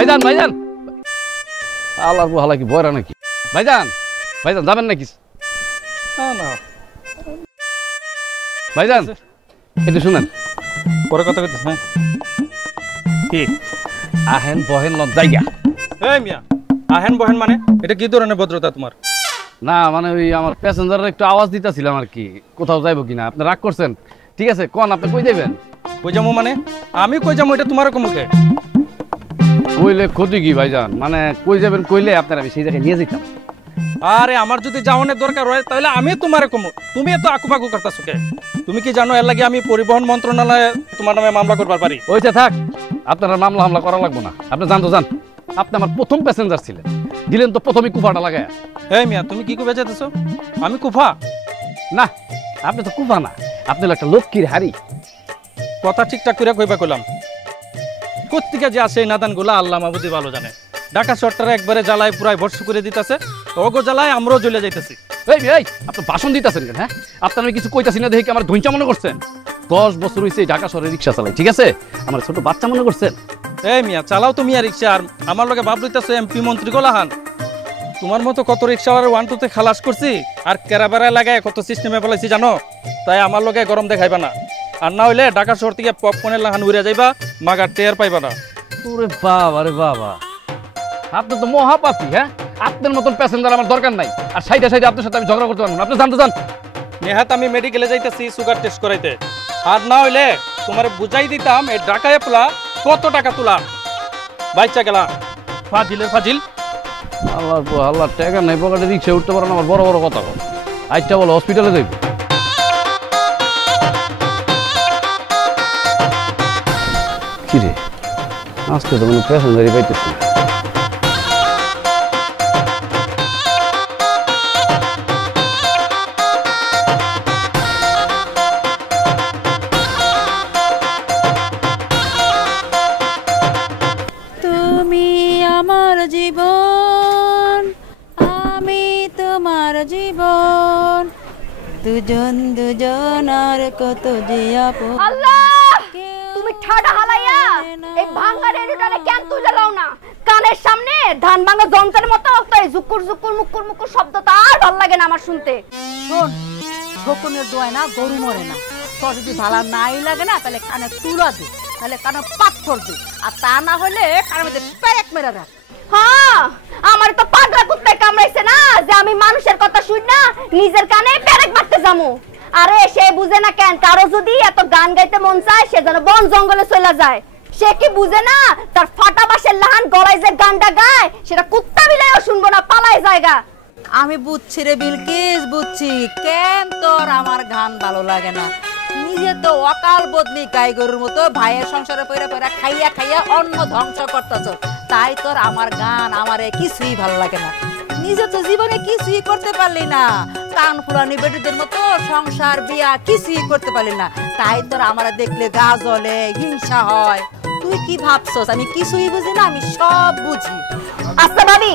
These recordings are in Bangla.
ভাইজান ভাইজান আল্লাহর বহালা কি বয়রা নাকি ভাইজান ভাইজান যাবেন নাকি না ভাইজান একটু শুনেন পরে কথা কইতে হ্যাঁ কি আহেন বহেন লন জায়গা এই মিয়া আহেন বহেন মানে এটা কি ধরনের ভদ্রতা তোমার না মানে ওই আমার প্যাসেঞ্জারের একটু আওয়াজ দিতেছিলাম আর কি কোথাও যাইবো কিনা আপনি রাগ করছেন ঠিক আছে কোন আপনি কই যাবেন কই যাবো মানে আমি কই যাবো এটা তোমার কমুকে কইলে ক্ষতি কি ভাইজান মানে কই যাবেন কইলে আপনার আমি সেই জায়গায় নিয়ে যেতাম আরে আমার যদি যাওয়ানোর দরকার হয় তাহলে আমি তোমারে কমু তুমি এত আকুপাকু করতেছো কে তুমি কি জানো এর লাগে আমি পরিবহন মন্ত্রণালয়ে তোমার নামে মামলা করবার পারি ওইটা থাক আপনার মামলা হামলা করা লাগবো না আপনি জানতো যান আপনি আমার প্রথম প্যাসেঞ্জার ছিলেন দিলেন তো প্রথমেই কুফাটা লাগায় এই মিয়া তুমি কি কুফা যেতেছো আমি কুফা না আপনি তো কুফা না আপনি হলো একটা লক্ষ্মীর হাড়ি কথা ঠিকঠাক করে কইবা কইলাম কোত্থেকে যে আসে এই নাদানগুলা আল্লাহ মাহবুদি ভালো জানে ঢাকা শহরটারে একবারে জ্বালায় পুরাই ভর্তি করে দিতেছে ওগো জ্বালায় আমরাও জ্বলে যাইতেছি এই আপনি ভাষণ দিতেছেন কেন হ্যাঁ আপনার আমি কিছু কইতাছি না দেখে আমার ধৈর্য মনে করছেন 10 বছর হয়েছে ঢাকা শহরে রিক্সা চালাই ঠিক আছে আমার ছোট বাচ্চা মনে করছেন এই মিয়া চালাও তো মিয়া রিক্সা আর আমার লগে ভাব লইতাছে এমপি মন্ত্রী গোলাহান তোমার মতো কত রিক্সাওয়ালার 1-2 তে খালাস করছি আর কেরাবেরা লাগায় কত সিস্টেমে ফেলাইছি জানো তাই আমার লগে গরম দেখাইবা না আর না হইলে ঢাকা শহর থেকে পপকর্নের লাহান উড়ে যাইবা মাগার টের পাইবা না ওরে বাবা রে বাবা আপনি তো মহাপাপী হ্যাঁ আপনার মতন প্যাসেঞ্জার আমার দরকার নাই আর সাইডে সাইডে আপনার সাথে আমি ঝগড়া করতে পারবো না আপনি জানতে চান নেহাত আমি মেডিকেলে যাইতেছি সুগার টেস্ট করাইতে আর না হইলে তোমার বুঝাই দিতাম এই ঢাকায় পোলা কত টাকা তোলা বাইচা গেলা ফাজিল আল্লাহ টাকা নাই পকেটে রিক্সা উঠতে পারো না আমার বড় বড় কথা বল আইটা বলো হসপিটালে যাইব কি রে আজকে তো কোনো প্যাসেঞ্জারই পাইতেছি না দুজন দুজনার কত যে আপন আল্লাহ তুমি ঠাডা হালাইয়া এই ভাঙা রেডিওটারে কেন তুলে লাও না কানের সামনে ধান ভাঙা যন্ত্রের মতো তাই জুকুর জুকুর মুকুর মুকুর শব্দ তো আর ভাল লাগে না আমার শুনতে শোন শকুনের দোয় না গরু মরে না তোর যদি ভালো নাই লাগে না তাহলে কানে তুলা দে তাহলে কানে পাথর দে আর তা না হলে কানের মধ্যে পেরেক মেরে রাখ হ্যাঁ আমার তো পাগলা কুত্তায় কামড়াইছে না যে আমি মানুষের কথা শুন না নিজের কানে পেরেক মারতে যামু আরে সে বুঝে না কেন কারো যদি এত গান গাইতে মন চায় সে যেন বন জঙ্গলে চলে যায় সে কি বুঝে না তার ফাটা বাঁশের লাহান গলায় যে গানটা গায় সেটা কুত্তা বিলাইও শুনবো না পালায় জায়গা আমি বুঝছি রে বিলকিস বুঝছি কেন তোর আমার গান ভালো লাগে না নিজে তো অকাল বদলি গাই গরুর মতো ভাইয়ের সংসারে পয়রা পয়রা খাইয়া খাইয়া অন্ন ধ্বংস করতেছ তাই তোর আমার গান আমারে কিছুই ভালো লাগে না নিজে তো জীবনে কিছুই করতে পারলি না কান ফুলানি বেটিদের মতো সংসার বিয়া কিছুই করতে পারলি না তাই তোর আমারে দেখলে গা জ্বলে হিংসা হয় তুই কি ভাবছস আমি কিছুই বুঝি না আমি সব বুঝি আচ্ছা ভাবি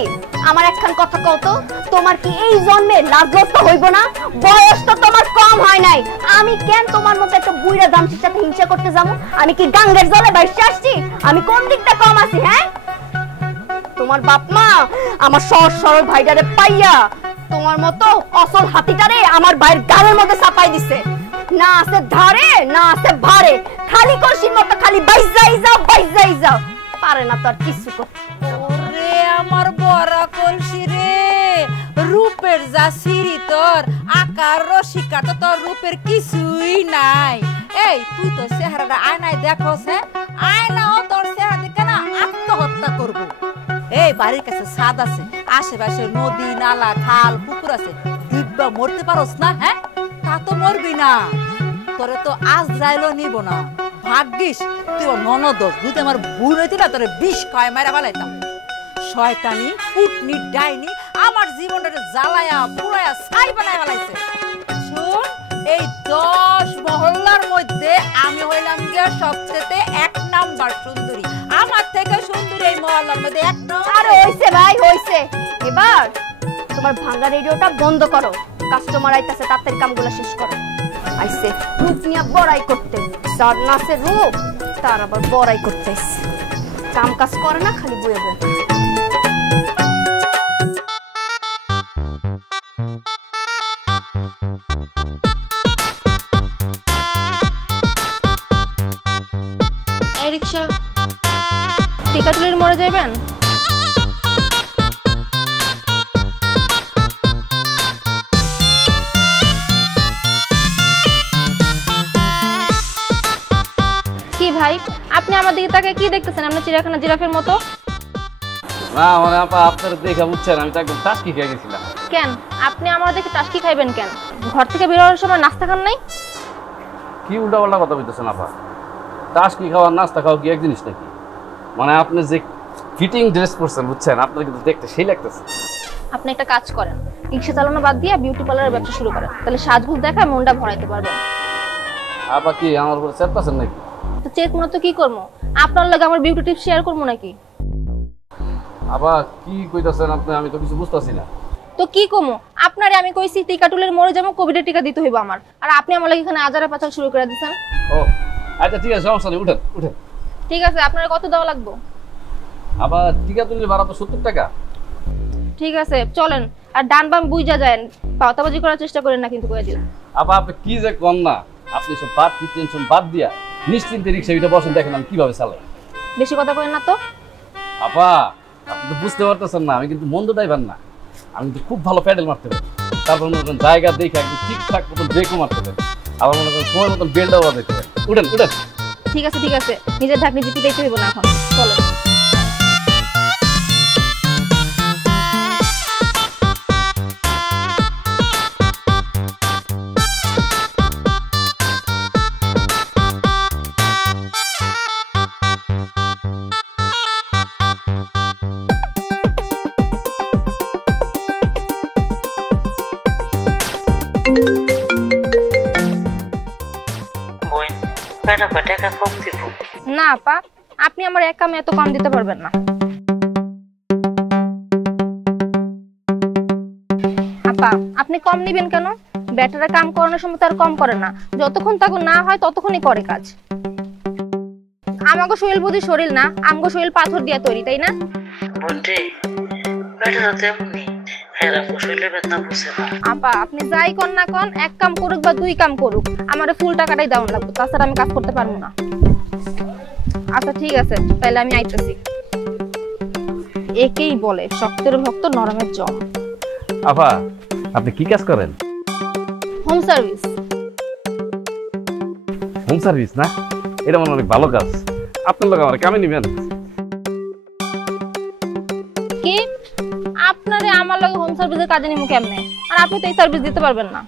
আমার একখান কথা কও তো তোমার কি এই জন্মে লাজ লজ্জা হইব না বয়স তো তোমার কম হয় নাই আমি কেন তোমার মতো একটা বুইড়া দামচির সাথে হিংসা করতে যাবো আমি কি গাঙ্গের জলে বাইসে আসছি আমি কোন দিকটা কম আছি হ্যাঁ তোমার বাপ মা আমার সহজ সরল ভাইটারে পাইয়া তোমার মতো অসল হাতিটারে আমার ভাইয়ের গালের মধ্যে চাপাই দিছে না আছে ধারে না আছে ভারে খালি কলসির মতো খালি বাইজাই যাও পারে না তো আর কিছু করতে ওরে আমার বড় কলসি রে রূপের যা সিঁড়ি তোর আকার রসিকা তো তোর রূপের কিছুই নাই এই তুই তো চেহারাটা আয়নায় দেখোস হ্যাঁ আয়নাও তোর চেহারা দেখে না আত্মহত্যা করবো এই বাড়ির কাছে ছাদ আছে আশেপাশে নদী নালা খাল পুকুর আছে দিব্যা মরতে পারোস না হ্যাঁ তা তো মরবি না তোরে তো আজ যাইলো নিব না ভাগ্যিস তুই ননদ যদি আমার ভুল হইতি না তোরে বিষ খায় মারা ফেলাইতাম শয়তানি কুটনি ডাইনি আমার জীবনটাকে জ্বালায়া পুরায়া ছাই বানায় ফেলাইছে শুন এই 10 মহল্লার মধ্যে আমি হইলাম গিয়ে সবচেয়ে 1 নাম্বার সুন্দরী আমার থেকে সুন্দরী এই মহল্লার মধ্যে 1 নাম্বার আরে হইছে ভাই হইছে এবার তোমার ভাঙা রেডিওটা বন্ধ করো কাস্টমার আইতাছে তাদের কামগুলো শেষ করো আইছে রূপ নিয়ে বড়াই করতে যার নাচে রূপ তার আবার বড়াই করতে আইছে কাম কাজ করে না, খালি বইয়ে বইয়ে থাকে। এই রিক্সা, টিকাটুলির মোড়ে যাবেন? কি ভাই, আপনি আমার দিকে তাকে কি দেখতেছেন? আপনি চিড়িয়াখানা জিরাফের মতো। না মানে আপা আপনার দেখা বুঝছেন আমি তো একদম টাস্কি খেয়ে গেছিলাম। কেন আপনি আমার দেখে টাস্কি খাইবেন কেন? ঘর থেকে বেরোনোর সময় নাস্তা খান নাই? কি উল্টাপাল্টা কথা বলতেছেন আপা? টাস্কি খাওয়া নাস্তা খাওয়া কি এক জিনিস নাকি? মানে আপনি যে ফিটিং ড্রেস পরছেন বুঝছেন, আপনার কিন্তু দেখতে সেই লাগতেছে। আপনি একটা কাজ করেন, রিক্সা চালানো বাদ দিয়ে বিউটি পার্লারের ব্যবসা শুরু করেন, তাহলে সাজগোজ দেখায় মনটা ভরাইতে পারবেন। আপা কি আমার উপরে চেপতেছেন নাকি? তো চেক মনে তো কি করবো, আপনার লাগে আমার বিউটি টিপস শেয়ার করবো নাকি? আপা কি কইতাছেন আপনি? আমি তো কিছু বুঝতাছি না। তো কি কমো, আপনারে আমি কইছি টিকাটুলের মোড়ে যাবো, কোভিডের টিকা দিতে হইব আমার, আর আপনি আমার লাগে এখানে আজারে পাচার শুরু করে দিচ্ছেন। ও আচ্ছা ঠিক আছে, সমস্যা নেই, উঠেন উঠেন। ঠিক আছে, আপনার কত দেওয়া লাগবে? আবার টিকা তুললে ভাড়া তো 70 টাকা। ঠিক আছে চলেন, আর ডান বাম বুইজা যায়, পাওতাবাজি করার চেষ্টা করেন না কিন্তু, করে দিলাম। আপা আপনি কি যে কন না, আপনি সব বাদ টেনশন বাদ দিয়া নিশ্চিন্তে রিক্সা উঠে বসেন, দেখেন আমি কিভাবে চালাই। বেশি কথা করেন না তো। আপা আপনি তো বুঝতে পারতেছেন না, আমি কিন্তু মন্দ ড্রাইভার না, আমি কিন্তু খুব ভালো প্যাডেল মারতে পারি। তারপর মনে করেন জায়গা দেখে একদম ঠিকঠাক মতন ব্রেকও মারতে পারি, আবার মনে করেন সময় মতন বেল্টও বাজাইতে পারি। উঠেন উঠেন। ঠিক আছে ঠিক আছে, নিজের ঢাকনি জিপিটাইতে হইব না এখন, চলেন। না আপা, আপনি আমার এক কামে এত কম দিতে পারবেন না। আপা আপনি কম নিবেন কেন? ব্যাটারা কাম করানোর সময় তার কম করে না, যতক্ষণ তাকে না হয় ততক্ষণই করে কাজ। আমাগো শরীর বুঝি শরীর না, আমগো শরীর পাথর দিয়ে তৈরি, তাই না? আপা আপনি যাই কর না কন, এক কাম করুক বা দুই কাম করুক, আমারে ফুল টাকাটাই দেওয়া লাগবে, তাছাড়া আমি কাজ করতে পারবো না। আচ্ছা ঠিক আছে, তাহলে আমি আইতেছি। একেই বলে শক্তের ভক্ত নরমের জম। আপা আপনি কি কাজ করেন? Home service. হোম সার্ভিস না, এটা মনে অনেক ভালো কাজ। আপনার লোক আমার কামে নিবেন? কি আপনারে আমার লগে হোম সার্ভিসের কাজে নিমু কেমনে? আর আপনি তো এই সার্ভিস দিতে পারবেন না।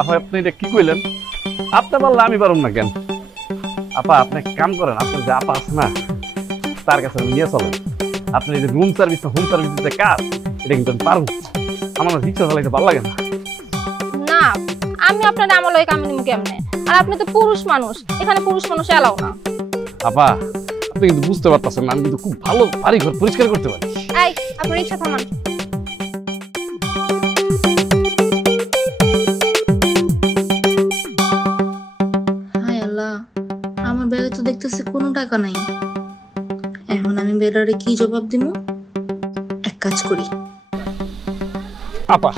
আপা আপনি এটা কি কইলেন? আপনি বললে আমি পারুম না কেন? আপা আপনি কাম করেন, আপনার যে আপা আছে না তার কাছে নিয়ে চলেন। আপনি এই যে রুম সার্ভিস হোম সার্ভিস যে কাজ, এটা কিন্তু আমি পারুম। আমার রিক্সা চালাইতে ভালো লাগে না। না আমি আপনারে আমার লগে কামে নিমু কেমনে? আর আপনি তো পুরুষ মানুষ, এখানে পুরুষ মানুষ এলাও না। আপা আপনি কিন্তু বুঝতে পারতেছেন না, আমি কিন্তু খুব ভালো বাড়ি ঘর পরিষ্কার করতে পারি। এই আপনি রিক্সা থামান। হায় আল্লাহ, আমার ব্যাগে তো দেখতেছি কোনো টাকা নাই। এখন আমি বেলারে কি জবাব দিব? এক কাজ করি। আপা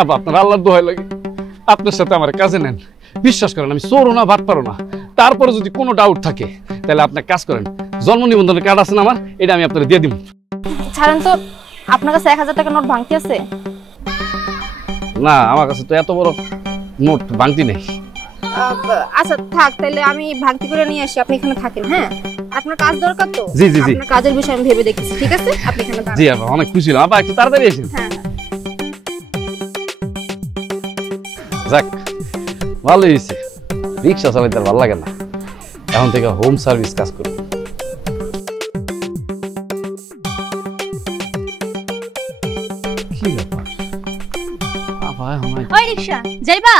আপা আপনার আল্লাহর দোহাই লাগে, আপনার সাথে আমার কাজে নেন। বিশ্বাস করেন আমি চোরও না ভাত পারো না, তারপরে যদি কোনো ডাউট থাকে তাহলে আপনি কাজ করেন। জন্ম নিবন্ধনের কার্ড আছে না আমার, এটা আমি আপনার দিয়ে দিব। ছাড়েন তো, আপনার কাছে 1000 টাকা নোট ভাঙতি আছে? না আমার কাছে তো এত বড় নোট ভাঙতি নেই। আচ্ছা থাক, তাহলে আমি ভাঙতি করে নিয়ে আসি, আপনি এখানে থাকেন। হ্যাঁ আপনার কাজ দরকার তো? জি জি জি, আপনার কাজের বিষয় আমি ভেবে দেখতেছি। ঠিক আছে আপনি এখানে দাঁড়ান। জি আপা অনেক খুশি হলাম। আপা একটু তাড়াতাড়ি আসেন। হ্যাঁ যাক ভালোই হয়েছে, রিক্সা চালাইতে আর ভালো লাগে না, এখন থেকে হোম সার্ভিস কাজ করব। কি ব্যাপার আপা? ওই রিকশা যাইবা?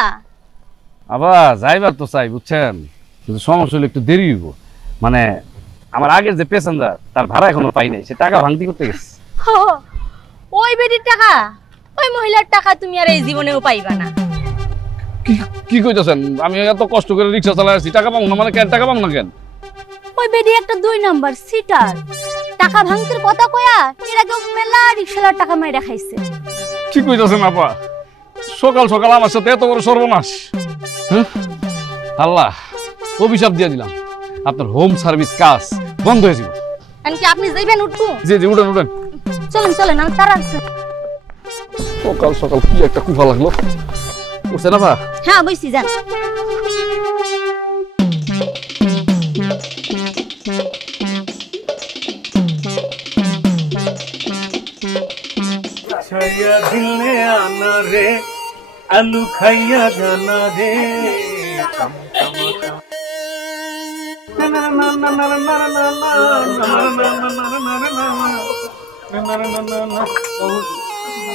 আবা যাইবার তো চাই বুঝছেন, কিন্তু সমস্যা হলো একটু দেরি হইব। মানে আমার আগের যে প্যাসেঞ্জার তার ভাড়া এখনো পাই নাই, সে টাকা ভাঙতি করতে গেছে। ওই বেটির টাকা, ওই মহিলার টাকা তুমি আর এই জীবনেও পাইবা না। কি কইতেছেন? আমি এত কষ্ট করে রিক্সা চালাই আসছি, টাকা পাবো না? মানে কেন টাকা পাবো না কেন? ওই বেডি একটা 2 নাম্বার সিটার টাকা ভাঙতির কথা কয়া এর আগে মেলা রিকশালার টাকা মাইরা খাইছে। ঠিক কইতাছেন আপা, সকাল সকাল আমার সাথে এত বড় সর্বনাশ। আল্লাহ, অভিশাপ দিয়ে দিলাম, আপনার হোম সার্ভিস কাজ বন্ধ হয়ে যাবে। কি আপনি যাইবেন? উঠবো? জি জি, উঠেন উঠেন। চলেন চলেন, আমি তারা আছে। সকাল সকাল কি একটা কুফা লাগলো। উঠছে না ভা? হ্যাঁ বইছি, যান। छाया दिल ने आना रे आलू खाइया जाना रे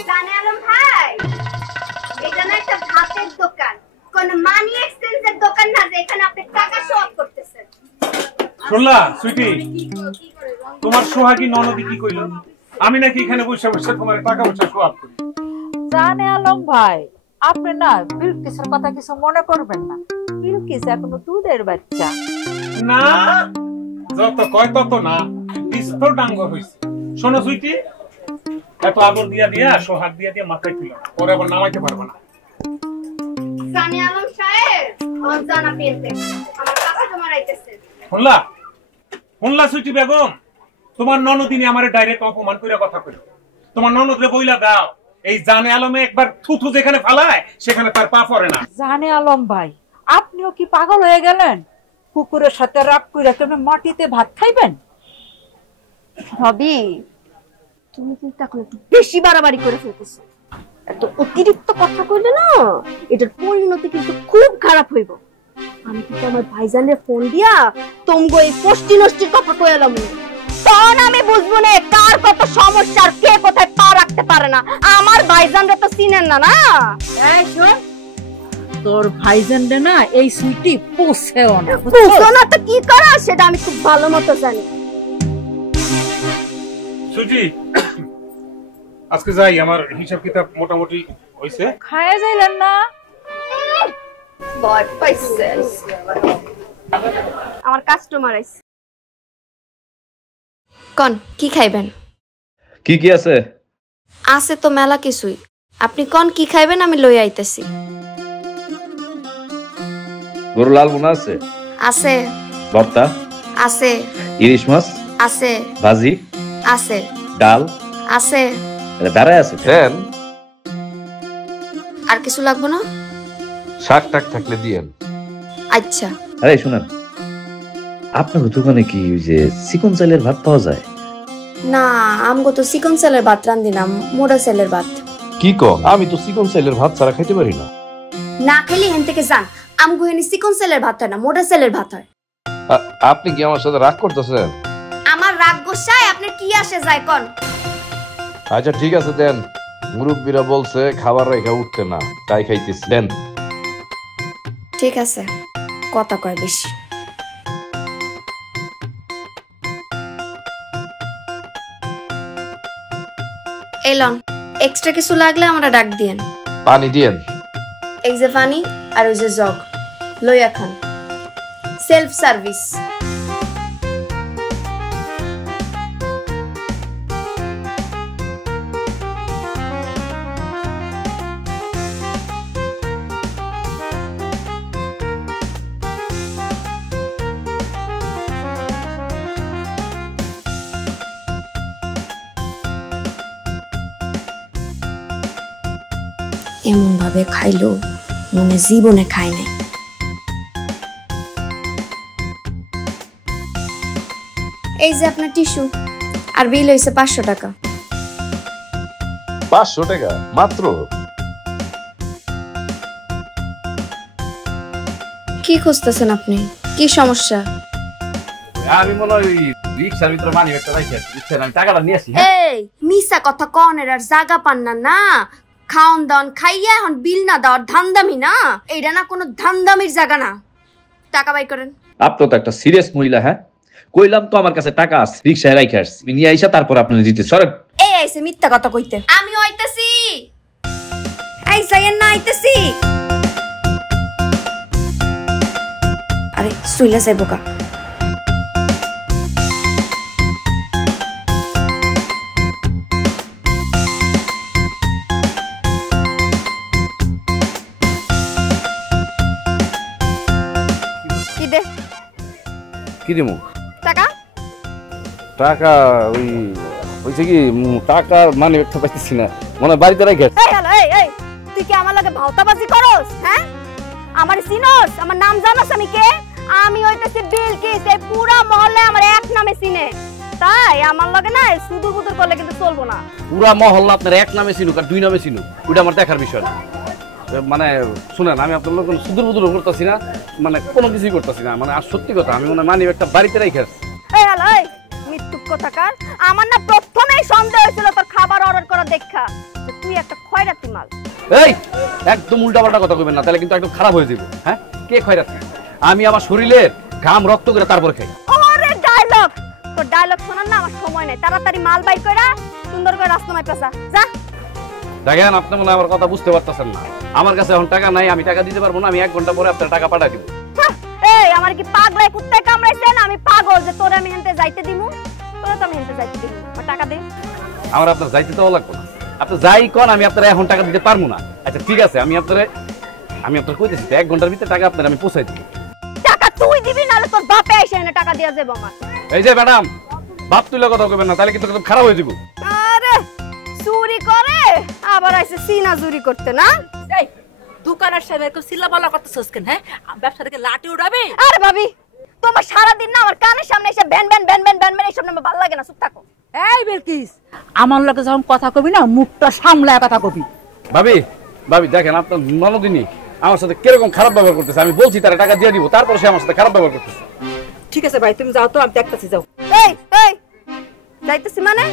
জানে আলম ভাই, এটা না একটা ভাতের দোকান, কোন মানি এক্সচেঞ্জের দোকান না যে এখানে আপনি টাকা শো অফ করতেছেন। শুনলা সুইটি, তোমার সোহাগী ননদি কি কইল? আমি নাকি এখানে বসে বসে তোমার টাকা পয়সা শো অফ করি। জানে আলম ভাই, আপনি না বিলকিসের কথা কিছু মনে করবেন না। বিলকিস এখনো দুধের বাচ্চা। না, যত কয় তত না, বিস্তর ডাঙ্গর হইছে। শোনো সুইটি, এত আদর দিয়া দিয়া সোহাগ দিয়া দিয়া মাথায় তুলো, পরে আবার নামাইতে পারবে না। জানে আলম সাহেব, আমার জানা পেতে আমার টাকা জমা রাইতেছে। শুনলা শুনলা সুইটি বেগম, তোমার ননদিনী আমারে ডাইরেক্ট অপমান করে কথা কইল। তোমার ননদরে বইলা দাও, এই জানে আলমে একবার থুথু যেখানে ফালায় সেখানে তার পা পড়ে না। জানে আলম ভাই, আপনিও কি পাগল হয়ে গেলেন? কুকুরের সাথে রাগ করে তুমি মাটিতে ভাত খাইবেন? ভাবি, তুমি কিন্তু এখন একটু বেশি বাড়াবাড়ি করে ফেলতেছো। এত অতিরিক্ত কথা কইলে না, এটার পরিণতি কিন্তু খুব খারাপ হইব। আমি কিন্তু আমার ভাইজানের ফোন দিয়া তোমগো এই পোস্টি নষ্টির কথা কইলাম, তখন আমি বুঝবো না কার কত সমস্যা আর কে কোথায় পা রাখতে পারে না। আমার ভাইজানরা তো চিনেন না। না এই শোন, তোর ভাইজানরে না এই সুইটি পোষেও না। বুঝছো না তো কি করা, সেটা আমি খুব ভালো মতো জানি। সুইটি, আজকে যাই, আমার হিসাব কিতাব মোটামুটি হইছে। খায় যাইলেন না? ভয় পাইছে, আমার কাস্টমার আইছে। কোন কি খাইবেন? কি কি আছে? আছে তো মেলা কিছুই, আপনি কোন কি খাইবেন আমি লই আইতেছি। গরু লাল বোনা আছে? আছে। ভর্তা আছে। ইলিশ মাছ আছে। ভাজি আছে। ডাল আছে। বেড়াই আছে। দেন, আর কিছু লাগবে না? শাক টাক থাকলে দিয়েন। আচ্ছা। আরে শুনেন, আপনার দোকানে কি ওই যে চিকন চালের ভাত পাওয়া যায়? না, আমগো তো চিকন চালের ভাত রান্ধি না, মোটা চালের ভাত। কি কম? আমি তো চিকন চালের ভাত ছাড়া খাইতে পারি না। না খেলে হেন থেকে যান, আমগো হেনি চিকন চালের ভাত হয় না, মোটা চালের ভাত হয়। আপনি কি আমার সাথে রাগ করতেছেন? আমার রাগ গোসায় আপনার কি আসে যায় কোন? আচ্ছা ঠিক আছে, দেন। মুরব্বীরা বলছে খাবার রেখা উঠতে না, তাই খাইতেছি, দেন। ঠিক আছে, কথা কয় বেশি। এলন, এক্সট্রা কিছু লাগলে আমরা ডাক দিয়েন। পানি দিয়েন। এই যে পানি আর ওই যে জগ লইয়া খান, সেলফ সার্ভিস। এমন ভাবে খাইলো মনে জীবনে খায় নাই। এই যে আপনার টিস্যু, আর বিল হইছে 500 টাকা। 500 টাকা মাত্র? কি খুঁজতেছেন আপনি? কি সমস্যা? আমি মনে হয় রিক্সার ভিতরে মানি ব্যাগটা রাখি আছি, আমি টাকাটা নিয়ে আসি। এই মিছা কথা কনের আর জায়গা পান না। না খাওন দাওন খাইয়া এখন বিল না দেওয়ার ধান্দামি না, এইটা না কোনো ধান্দামির জায়গা না। টাকা বাই করেন। আপনি তো একটা সিরিয়াস মহিলা। হ্যাঁ, কইলাম তো আমার কাছে টাকা আছে, রিকশায় রাইখা আসছি, নিয়ে আইসা তারপর আপনাদের দিতে। সরেন। এই আইছে মিথ্যা কথা কইতে। আমি আইতাছি, এই সাইয়েন না আইতাছি। আরে সুইলা যাইবো কা? কি দিমু? টাকা টাকা ওই হইছে কি টাকার মানে একটা পাইতেছি না, মনে হয় বাড়িতে রাখে। এই হ্যালো এই তুই কি আমার লগে ভাওতাবাজি করস? হ্যাঁ আমার চিনস? আমার নাম জানোস আমি কে? আমি হইতেছি বিলকিস। এই পুরা মহল্লায় আমার এক নামে চিনে, তাই আমার লগে না শুধু বুদুর করলে কিন্তু চলবো না। পুরা মহল্লা আপনার এক নামে চিনুক আর দুই নামে চিনুক, ওইটা আমার দেখার বিষয় না। মানে শুনেন, আমি আপনার লোক সুদূর বুদুর করতেছি না, মানে কোনো কিছুই করতেছি না। মানে আর সত্যি কথা, আমি মনে মানি একটা বাড়িতে রাখি আসছি। এই হ্যালো এই মৃত্যুক কথাকার, আমার না প্রথমেই সন্দেহ হয়েছিল তোর খাবার অর্ডার করা দেখা যে তুই একটা খয়রাতি মাল। এই একদম উল্টাপাল্টা কথা কইবেন না, তাহলে কিন্তু একদম খারাপ হয়ে যাবে। হ্যাঁ, কে খয়রাতি? আমি আমার শরীরের ঘাম রক্ত করে তারপর খাই। ওরে ডায়লগ, তোর ডায়লগ শোনার না আমার সময় নেই। তাড়াতাড়ি মাল বাই কইরা সুন্দর করে রাস্তায় পেছা যা। দেখেন, আপনি মনে হয় আমার কথা বুঝতে পারতেছেন না। আমার কাছে এখন টাকা নাই, আমি টাকা দিতে পারবো না। আমি 1 ঘন্টা পরে আপনার টাকা পাঠিয়ে দিব। এই আমার কি পাগলাই কুত্তায় কামড়াইছে না? আমি পাগল যে তোরে আমি হেনতে যাইতে দিমু? তোরে তো আমি হেনতে যাইতে দিমু। আমার টাকা দে। আমার আপনার যাইতে তো লাগবে না, আপনি যাই কোন, আমি আপনার এখন টাকা দিতে পারবো না। আচ্ছা ঠিক আছে, আমি আপনার কইতেছি 1 ঘন্টার ভিতরে টাকা আপনার আমি পৌঁছাই দিব। টাকা তুই দিবি নালে তোর বাপে এসে এনে টাকা দিয়া যাবে আমার। এই যে ম্যাডাম, বাপ তুইলা কথা কইবেন না, তাহলে কিন্তু একদম খারাপ হয়ে যাবো। আরে চুরি করে আবার আইছে সিনা চুরি করতে না? এই দোকানের সামনে এরকম চিল্লাপাল্লা করতেছস কেন? হ্যাঁ, ব্যবসা থেকে লাঠি উড়াবে? আরে ভাবি, তোমার সারা দিন না আমার কানের সামনে এসে ব্যান ব্যান ব্যান ব্যান ব্যান ব্যান এইসব নামে ভালো লাগে না। চুপ থাকো। এই বিলকিস, আমার লগে যখন কথা কবি না মুখটা সামলায় কথা কবি। ভাবি দেখেন, আপনার ননদিনী আমার সাথে কিরকম খারাপ ব্যবহার করতেছে। আমি বলছি তারা টাকা দিয়ে দিব, তারপর সে আমার সাথে খারাপ ব্যবহার করতেছে। ঠিক আছে ভাই, তুমি যাও তো, আমি দেখতেছি, যাও। এই যাইতেছি মানে?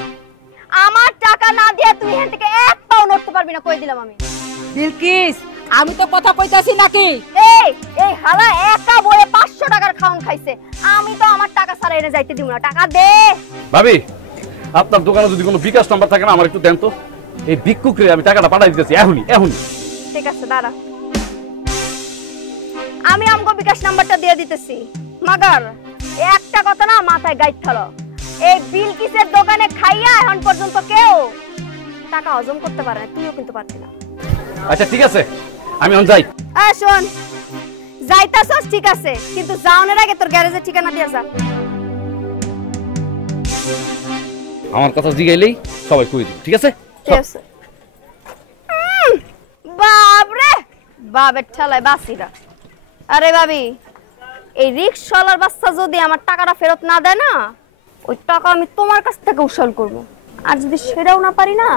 আমার টাকা না দিয়ে তুই এখান থেকে এক পাও নড়তে পারবি না, কই দিলাম আমি। বিলকিস, আমি তো কথা কইতাছি নাকি? এই হালা একা বয়ে 500 টাকার খাওন খাইছে। আমি তো আমার টাকা ছাড়া এনে যাইতে দিব না। টাকা দে। ভাবি, আপনার দোকানে যদি কোনো বিকাশ নাম্বার থাকে না, আমার একটু দেন তো। এই ভিক্ষুকরে আমি টাকাটা পাঠাই দিতেছি এখনই। ঠিক আছে দাঁড়া, আমি আমগো বিকাশ নাম্বারটা দিয়ে দিতেছি। মাগার একটা কথা না মাথায় গাইড থালো, এই বিলকিসের দোকানে খাইয়া এখন পর্যন্ত কেউ টাকা হজম করতে পারে না, তুইও কিন্তু পারবি না। আচ্ছা ঠিক আছে, আমি এখন যাই। শোন, যাইতাছস ঠিক আছে, কিন্তু যাওয়ার আগে তোর গ্যারেজের ঠিকানা দিয়ে যা। আমার কথা জিগাইলেই সবাই কই দিই, ঠিক আছে? ঠিক আছে। বাবরে, বাবের ঠেলায় বাসিরা। আরে ভাবি, এই রিকশাওয়ালার বাচ্চা যদি আমার টাকাটা ফেরত না দেয় না, ওই টাকা আমি তোমার কাছ থেকে উসুল করব। আর যদি সেটাও না পারি না,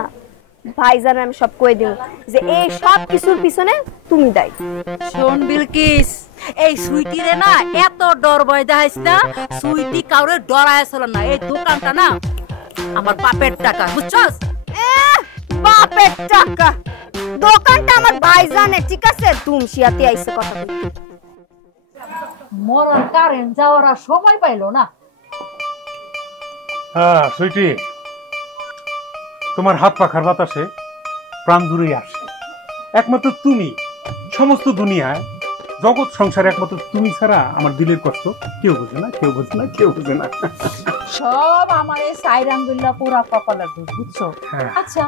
ভাইজান আমি সব কই দেব যে এই সব কিছুর পিছনে তুমি দায়ী। শোন বিলকিস, এই সুইটিরে না এত ডর ভয় দেখাইস না। সুইটি কাউরে ডরায় চল না। এই দোকানটা না আমার বাপের টাকা, বুঝছস? বাপের টাকা? দোকানটা আমার ভাইজানের, ঠিক আছে? তুমি শিয়াতে আইছে কথা বলতে। মরার কারেন্ট যাওয়ার আর সময় পাইলো না। হ্যাঁ সুইটি, তোমার হাত পাখার বাতাসে প্রাণ জুড়ে আসে। একমাত্র তুমি, সমস্ত দুনিয়ায় জগৎ সংসারে একমাত্র তুমি ছাড়া আমার দিলের কষ্ট কেউ বোঝে না, কেউ বোঝে না, কেউ বোঝে না। সব আমার এই সাইরামদুল্লাহ পুরা কপালের দোষ, বুঝছো? আচ্ছা,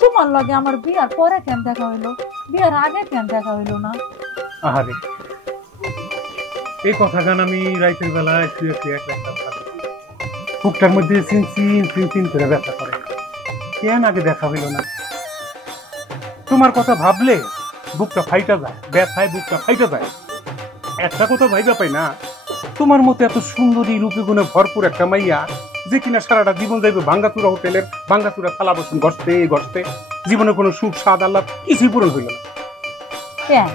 তোমার লগে আমার বিয়ার পরে কেন দেখা হইলো, বিয়ার আগে কেন দেখা হইলো না? আহারে, এই কথা গান আমি রাতের বেলায় শুয়ে শুয়ে একটা বুকটার মধ্যে চিন করে ব্যথা করে। কেন আগে দেখা হইল না? তোমার কথা ভাবলে বুকটা ফাইটা যায়, ব্যথায় বুকটা ফাইটা যায়। একটা কথা ভাইবা পাই না, তোমার মতো এত সুন্দরী রূপে গুণে ভরপুর একটা মাইয়া যে কিনা সারাটা জীবন যাইবে ভাঙ্গাচুরা হোটেলের ভাঙ্গাচুরা থালা বাসন ঘষতে ঘষতে, জীবনে কোনো সুখ স্বাদ আহ্লাদ কিছুই পূরণ হইল না। কেন?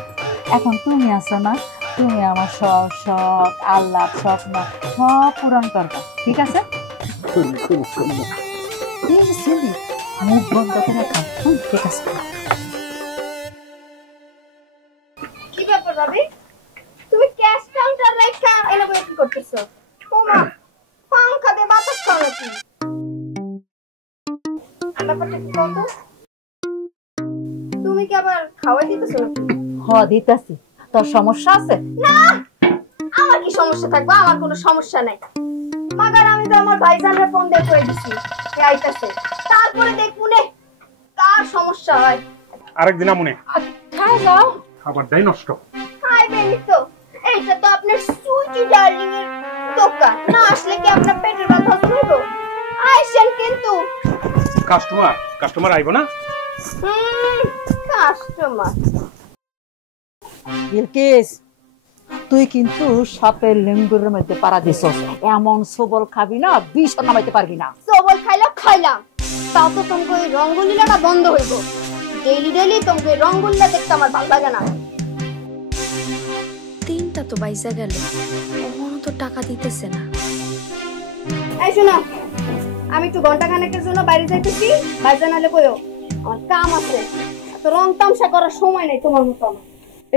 এখন তুমি আছো না, তুমি আমার সব শখ আহ্লাদ স্বপ্ন সব পূরণ করবা, ঠিক আছে? মুখ বন্ধ করে খাও, ঠিক আছে? কি ব্যাপার ভাবি, তুমি ক্যাশ কাউন্টার রাখা এলাকা কি করতেছো? ওমা, পাংখা দিয়ে বাতাস খাও নাকি? ব্যাপারটা কি বলতো? তুমি কি আবার খাওয়াই দিতেছো নাকি? দিতেছি। তোর সমস্যা আছে? না, আমার কি সমস্যা থাকবে? আমার কোনো সমস্যা নাই। মাগার আমি তো আমার ভাইজানরে ফোন দিয়ে কই দিছি সে আইতাছে, তারপরে দেখুনে কার সমস্যা হয়। আরেকদিন আমনে খাই যাও, খাবারটাই নষ্ট। হাই বেনি তো, এইটা তো আপনার সুইটি ডার্লিং এর তোকা না আসলে কি আপনার পেটের ব্যথা হইব? আইছেন কিন্তু কাস্টমার আইবো না? কাস্টমার বিলকিস, তুই কিন্তু সাপের লেঙ্গুরের মধ্যে পাড়া দিছস। এমন সবল খাবি না, বিষ নামাইতে পারবি না। সবল খাইলাম, তাও তো তোমাকে ওই রঙ্গলীলাটা বন্ধ হইব। ডেইলি তোমাকে রঙ্গলীলা দেখতে আমার ভালো লাগে না। 3টা তো বাইসা গেল, এখনো তো টাকা দিতেছে না। এই শোনো, আমি একটু ঘন্টা খানেকের জন্য বাইরে যাইতেছি, বাইরে নালে কইও আমার কাম আছে। তো রং তামসা করার সময় নেই তোমার মতো।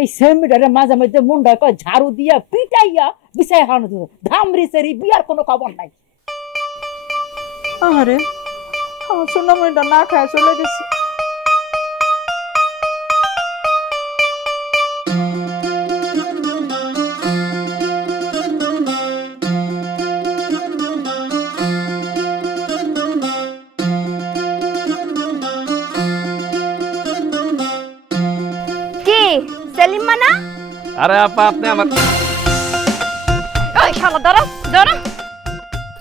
এই সেমিটারে মাঝে মধ্যে মুন্ডা কয় ঝাড়ু দিয়া পিটাইয়া বিছায় হানো দিত। ধামরি সেরি বিয়ার কোনো খবর নাই। আরে আমার সোনা মইটা না খায় চলে গেছে। সেলিম মানা? আরে আপা আপনি আমার ওই শালা দাঁড়া,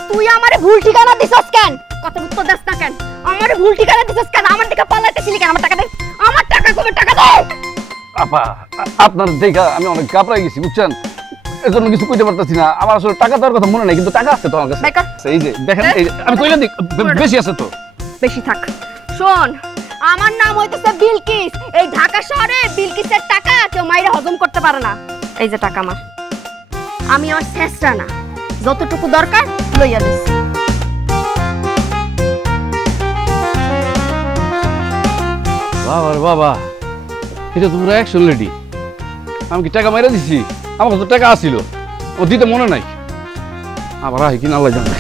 তুই আমারে ভুল ঠিকানা দিছস কেন? কত উত্তর দাস না কেন? আমারে ভুল ঠিকানা দিছস কেন? আমার দিকে পালাইতেছিলি কেন? আমার টাকা দে, আমার টাকা কবে টাকা দে। আপা আপনার দেখা আমি অনেক ঘাবড়াই গেছি বুঝছেন, এর জন্য কিছু কইতে পারতেছি না। আমার আসলে টাকা দেওয়ার কথা মনে নাই, কিন্তু টাকা আছে তো আমার কাছে। এই যে দেখেন, এই আমি কইলাম বেশি আছে তো। বেশি থাক। শোন, আমার নাম হইতেছে বিলকিস। এই ঢাকা শহরে বিলকিসের টাকা কেউ মাইরে হজম করতে পারে না। এই যে টাকা আমার, আমি আর শেষরা না, যতটুকু দরকার লইয়া দিস। বাবা এটা তোমরা অ্যাকশন লেডি। আমি কি টাকা মাইরা দিছি? আমার কাছে টাকা আসিল, ও দিতে মনে নাই। আবার আহি কিনা আল্লাহ জানে।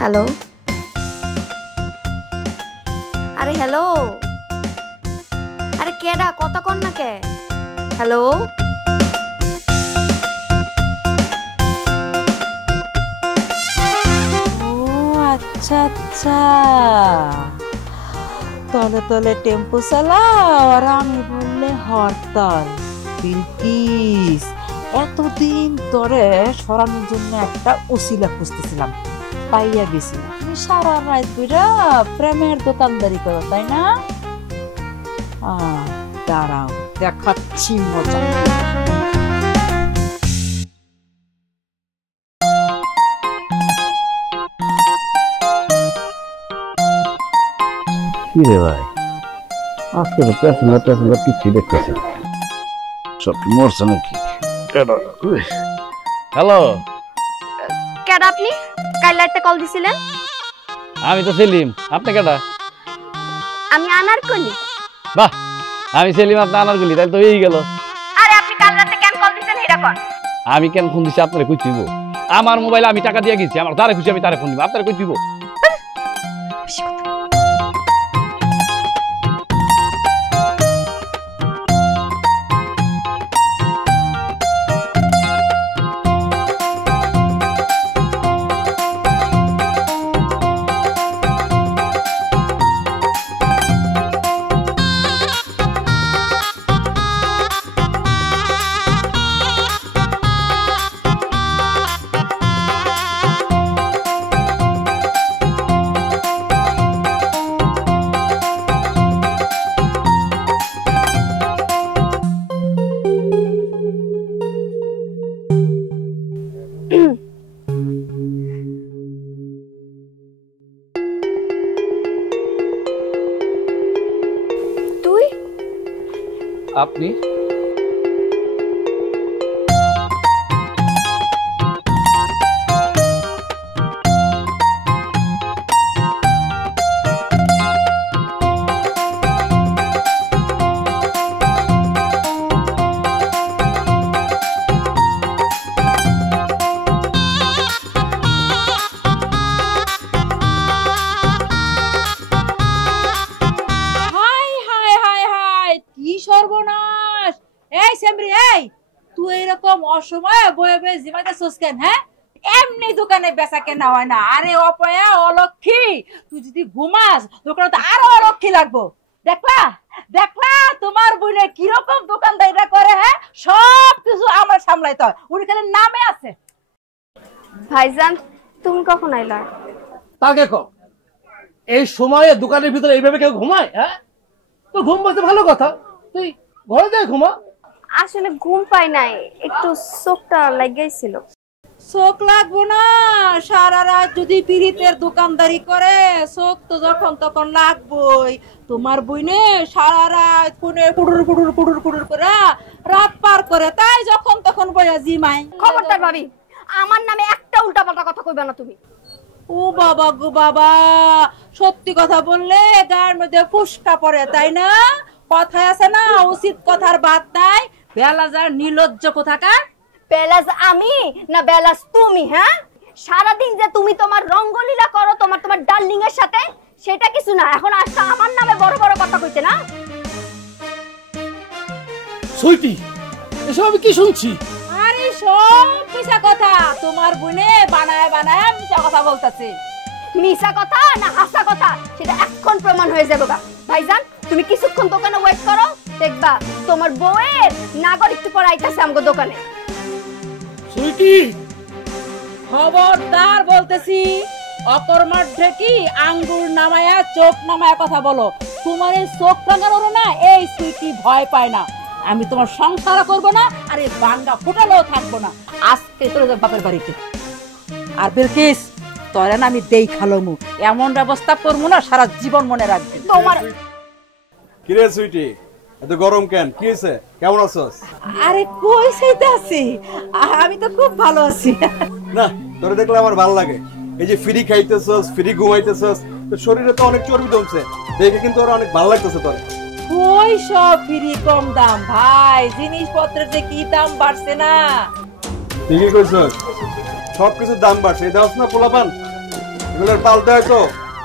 হ্যালো, আরে হ্যালো, আরে কেডা কথা কন না কে? হ্যালো, ও আচ্ছা আচ্ছা, তলে তলে টেম্পো চালাও আর আমি বললে হরতাল। বিলকিস, এতদিন ধরে সরানোর জন্য একটা উসিলা খুঁজতেছিলাম, পাইয়া গেছি। তুমি সারা রাত ধরে প্রেমের দোকানদারি করো, তাই না? দাঁড়াও, দেখাচ্ছি মজা। কি রে ভাই, আজকে তো প্যাসেঞ্জার কিছুই দেখতেছি, সব কি মরছে নাকি? হ্যালো, কেডা আপনি? কাল রাতে কল দিছিলেন? আমি তো সেলিম। আপনি কেডা? আমি আনারকলি। বাহ, আমি সেলিম, আপনি আনারকলি, তাই তো হয়েই গেল। আরে আপনি কাল রাতে কেন কল দিছেন এটা কোন? আমি কেন ফোন দিছি আপনারে কই দিব? আমার মোবাইলে আমি টাকা দিয়ে গেছি, আমার যারে খুশি আমি তারে ফোন দিব, আপনারে কই দিব? আপনি সর্বনাশ! এই সেমরি, এই তুই এরকম অসময়ে বয়ে বয়ে জিমাইতেছস কেন? হ্যাঁ, এমনি দোকানে বেচা কেনা হয় না। আরে অপয়া অলক্ষী, তুই যদি ঘুমাস দোকানে তো আরো অলক্ষী লাগবো। দেখলা দেখলা তোমার বোনে কিরকম দোকানদারিটা করে, হ্যাঁ সব কিছু আমরা সামলাইতে হয়, উনি খালি নামে আছে। ভাইজান তুমি কখন আইলা? তাকে কো এই সময়ে দোকানের ভিতরে এইভাবে কেউ ঘুমায়? হ্যাঁ তো ঘুম পাইতে ভালো কথা, তুই ঘরে যাই ঘুমা। আসলে ঘুম পাই নাই, একটু চোখটা লাগাইছিল। চোখ লাগবো না, সারা রাত যদি পিরিতের দোকানদারি করে চোখ তো যখন তখন লাগবই। তোমার বইনে সারা রাত ফোনে কুড়ুর কুড়ুর কুড়ুর কুড়ুর করে রাত পার করে, তাই যখন তখন বইয়া জিমাই। খবরদার ভাবি, আমার নামে একটা উল্টাপাল্টা কথা কইবা না তুমি। ও বাবা গো বাবা, সত্যি কথা বললে গায়ের মধ্যে ফুসকা পড়ে, তাই না? কথায় আছে না, উচিত কথার বাদ নাই। বেলাজার নির্লজ্জ কোথাকার। বেলাজ আমি না বেলাজ তুমি? হ্যাঁ সারাদিন যে তুমি তোমার রঙ্গলীলা করো তোমার তোমার ডার্লিং এর সাথে, সেটা কিছু না, এখন আসলে আমার নামে বড় বড় কথা কইতে না। সুইটি এসব আমি কি শুনছি? আরে সব মিছা কথা, তোমার বোনে বানায় বানায় মিছা কথা বলতেছে। মিছা কথা না হাসা কথা সেটা এখন প্রমাণ হয়ে যাবে। ভাইজান তুমি কিছুক্ষণ দোকানে ওয়েট করো, দেখবা তোমার বউয়ের নাগর একটু পর আইতাছে আমগো দোকানে। সুইটি খবরদার বলতেছি, অকর্মার ঢেকি আঙ্গুর নামায়া চোখ নামায়া কথা বলো। তোমার এই চোখ রাঙানোর না এই সুইটি ভয় পায় না। আমি তোমার সংসার করবো না, আর এই বাঙ্গা ফুটালেও থাকবো না। আজকে চলে যাবো বাপের বাড়িতে। আর বিলকিস তোরে না আমি দেই খালমু, এমন ব্যবস্থা করবো না সারা জীবন মনে রাখবি। তোমার কিরে সুইটি এত গরম কেন? কি হয়েছে? কেমন আছস? আরে কই সেইতে আছি, আমি তো খুব ভালো আছি। না তোরে দেখলে আমার ভালো লাগে। এই যে ফ্রি খাইতেছস, ফ্রি ঘুমাইতেছস, তোর শরীরে তো অনেক চর্বি জমছে, দেখে কিন্তু ওরা অনেক ভালো লাগতেছে তোরে। কই সব ফ্রি কম দাম ভাই, জিনিসপত্রের যে কি দাম বাড়ছে না। ঠিকই কইছস, সবকিছুর দাম বাড়ছে। এই দাস না পোলাপান, এগুলোর পাল্টে হয়তো